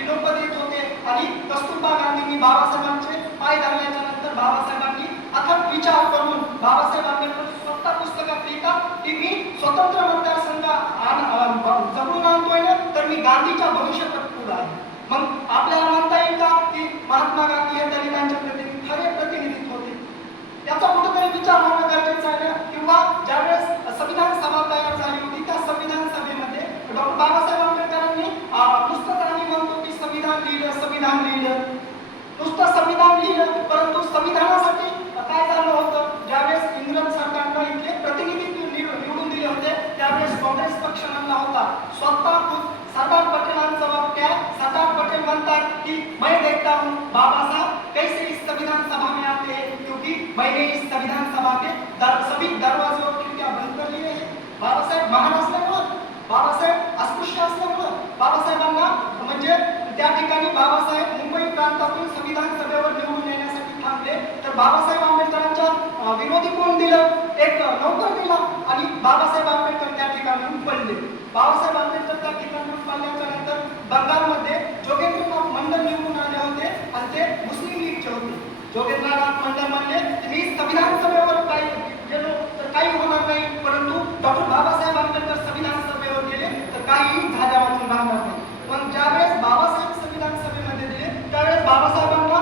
विनोद देत होते आणि कस्तुरबा गांधींनी बाबासाहेबांचे पाय धरल्याच्या नंतर बाबासाहेबांनी अथक विचार करून बाबासाहेब आंबेडकर स्वतः पुस्तकात लिहितात की मी स्वतंत्र मतदारसंघ जगून आणतोय ना तर मी गांधीच्या भविष्यतत्पूर आहे. मग आपल्याला म्हणता येईल का की महात्मा गांधी हे दलितांचे खरे प्रतिनिधित्व होते? याचा कुठेतरी विचार होणं गरजेचं आहे ना. किंवा ज्यावेळेस संविधान सभा तयार झाली होती त्या संविधान सभेमध्ये डॉक्टर बाबासाहेब आंबेडकरांनी नुसतं आम्ही म्हणतो की संविधान लिहिलं नुसतं संविधान लिहिलं, परंतु संविधानासाठी काय झालं होतं, ज्यावेळेस इंग्रज सरकारनं इथले प्रतिनिधी निवडून दिले होते त्यावेळेस काँग्रेस पक्ष म्हणला होता स्वतः सरदार पटेलांचा वाक्य सरदार पटेल म्हणतात की मैं देखता हूँ बाबा साहब कैसे इस संविधान सभा में आते हैं क्योंकि मैंने इस संविधान सभा के सभी दरवाजे और खिड़कियां बंद कर लिए हैं. बाबासाहेब महान असल्यामुळं, बाबासाहेब अस्पृश्य असल्यामुळं बाबासाहेबांना म्हणजे त्या ठिकाणी बाबासाहेब मुंबई प्रांतातून संविधान सभेवर निवडून येण्यासाठी थांबले तर बाबासाहेब आंबेडकरांच्या विरोधी कोण दिलं, एक नोकर दिला आणि बाबासाहेब आंबेडकर त्या ठिकाणी पडले. बाबासाहेब आंबेडकर त्या ठिकाणी पडल्याच्या नंतर बंगालमध्ये जोगेंद्रनाथ मंडल निवडून आले होते आणि ते मुस्लिम लीगचे होते. जोगेंद्रनाथ मंडल म्हणले मी संविधान सभेवर काही गेलो तर काही होणार नाही, परंतु डॉक्टर बाबासाहेब आंबेडकर संविधान सभेवर गेले तर काही झाल्या वाचून राहणार नाही. पण ज्यावेळेस बाबासाहेब संविधान सभेमध्ये दिले त्यावेळेस बाबासाहेबांना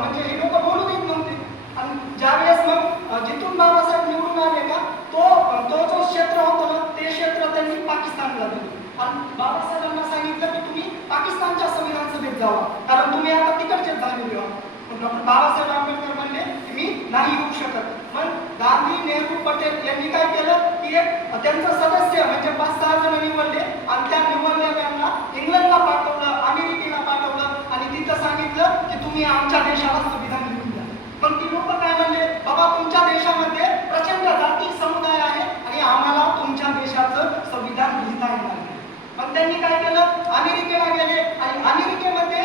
म्हणजे हे लोक बोलू देत नव्हते आणि ज्यावेळेस मग जिथून बाबासाहेब निवडून आले का तो जो क्षेत्र होतं ना ते क्षेत्र त्यांनी पाकिस्तानला दिले आणि बाबासाहेबांना सांगितलं की तुम्ही पाकिस्तानच्या संविधान सभेत जावा कारण तुम्ही आता तिकडचे झालेले आहात. डॉक्टर बाबासाहेब आंबेडकर म्हणले की मी नाही येऊ शकत. पण गांधी, नेहरू, पटेल यांनी काय केलं की एक त्यांचं सदस्य म्हणजे 5-6 जण निवडले आणि त्या निवडलेल्यांना इंग्लंडला पाठवलं, अमेरिकेला पाठवलं आणि तिथं सांगितलं की तुम्ही आमच्या देशाला संविधान लिहून द्या. पण ती लोक काय म्हणले, बाबा तुमच्या देशामध्ये प्रचंड जाती समुदाय आहे आणि आम्हाला तुमच्या देशाचं संविधान लिहिता येणार नाही. मग त्यांनी काय केलं, अमेरिकेला गेले आणि अमेरिकेमध्ये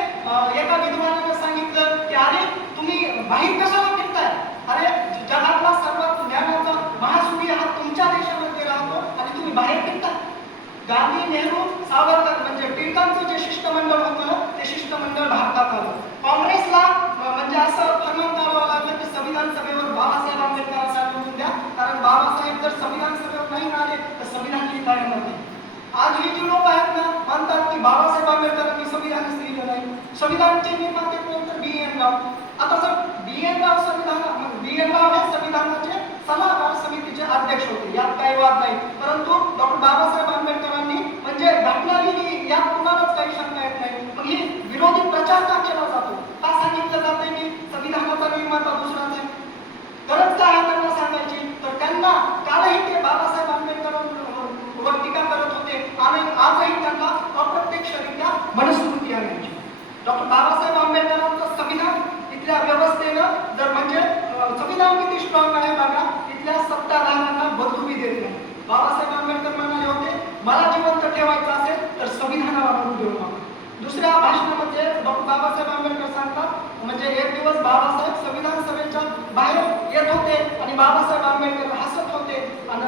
एका विद्वानानं सांगितलं की अरे तुम्ही बाहेर कशाला फिरताय, अरे जगातला सर्वात ज्ञानाचा महासुरी हा तुमच्या देशामध्ये राहतो आणि तुम्ही बाहेर फिरताय. गांधी, नेहरू, सावरकर म्हणजे टिळकांचं जे शिष्टमंडळ होतं ना ते शिष्टमंडळ भारतात आलं. काँग्रेसला म्हणजे असं फर्मान काढावं लागलं की संविधान सभेवर बाबासाहेब आंबेडकरांना निवडून द्या कारण बाबासाहेब जर संविधान सभेवर नाही आले तर संविधान लिहिता येणार नाही. आज ही जी लोक आहेत ना म्हणतात की बाबासाहेब आंबेडकरांनी संविधानच लिहिलं नाही. संविधानाचे निर्माते कोण तर B.N. राव. आता जर B.N. राव B.N. राव हे संविधानाचे सल्लागार समितीचे अध्यक्ष होते, यात काही वाद नाही. परंतु डॉक्टर बाबासाहेब आंबेडकरांनी म्हणजे घटना लिहिली यात कुणालाच काही शंका येत नाही. पण ही विरोधी प्रचार का केला जातो, का सांगितलं जाते की संविधानाचा निर्माता दुसराच आहे? गरज काय आहे त्यांना सांगायची, तर त्यांना कालही ते बाबासाहेब आंबेडकरांवर टीका करत होते आणि आजही त्यांना अप्रत्यक्षरित्या मनस्मृती आणायची. डॉक्टर बाबासाहेब आंबेडकरांचं संविधान इथल्या व्यवस्थेनं जर म्हणजे संविधान किती स्ट्रॉंग आहे बघा, इथल्या सत्ताधाऱ्यांना बदलू देत नाही. बाबासाहेब आंबेडकर म्हणाले होते मला जिवंत ठेवायचं असेल तर संविधानाला बदलू देऊ नका. दुसऱ्या भाषणामध्ये डॉक्टर बाबासाहेब आंबेडकर सांगतात म्हणजे एक दिवस बाबासाहेब संविधान सभेच्या बाहेर येत होते आणि बाबासाहेब आंबेडकर हसत होते आणि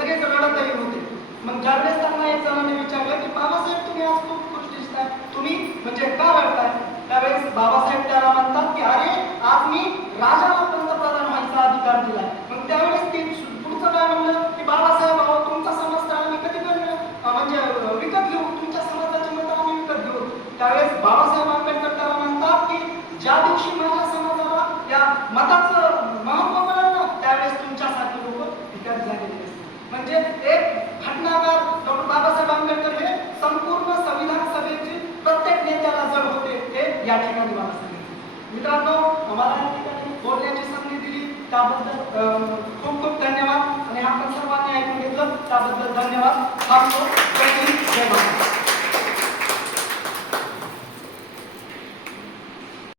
लगेच रडतही होते. मग ज्यावेळेस त्यांना एक जणांनी विचारलं की बाबासाहेब तुम्ही आज खूप खुश दिसताय, तुम्ही म्हणजे का रडताय? त्यावेळेस बाबासाहेब त्याला म्हणतात की अरे आज मी राजाला पंतप्रधान व्हायचा अधिकार दिलाय. मग त्यावेळेस ती पुढचं काय म्हणलं की बाबासाहेब तुमचा समाज तर आम्ही कधी म्हणजे विकत घेऊ, तुमच्या समाजाची मतं आम्ही विकत घेऊ. त्यावेळेस बाबासाहेब आंबेडकर त्याला म्हणतात की ज्या दिवशी माझ्या समाजाला या मताचं महत्त्व कळलं ना त्यावेळेस तुमच्यासारखे लोक विकत झालेले. म्हणजे एक घटनाकार डॉक्टर बाबासाहेब आंबेडकर हे संपूर्ण संविधान सभेची प्रत्येक नेत्याला जड होते हे या ठिकाणी मला सांगितलं. मित्रांनो मला या ठिकाणी बोलण्याची संधी दिली त्याबद्दल खूप खूप धन्यवाद आणि आपण सर्वांनी ऐकून घेतलं त्याबद्दल धन्यवाद. जय हिंद, जय भारत.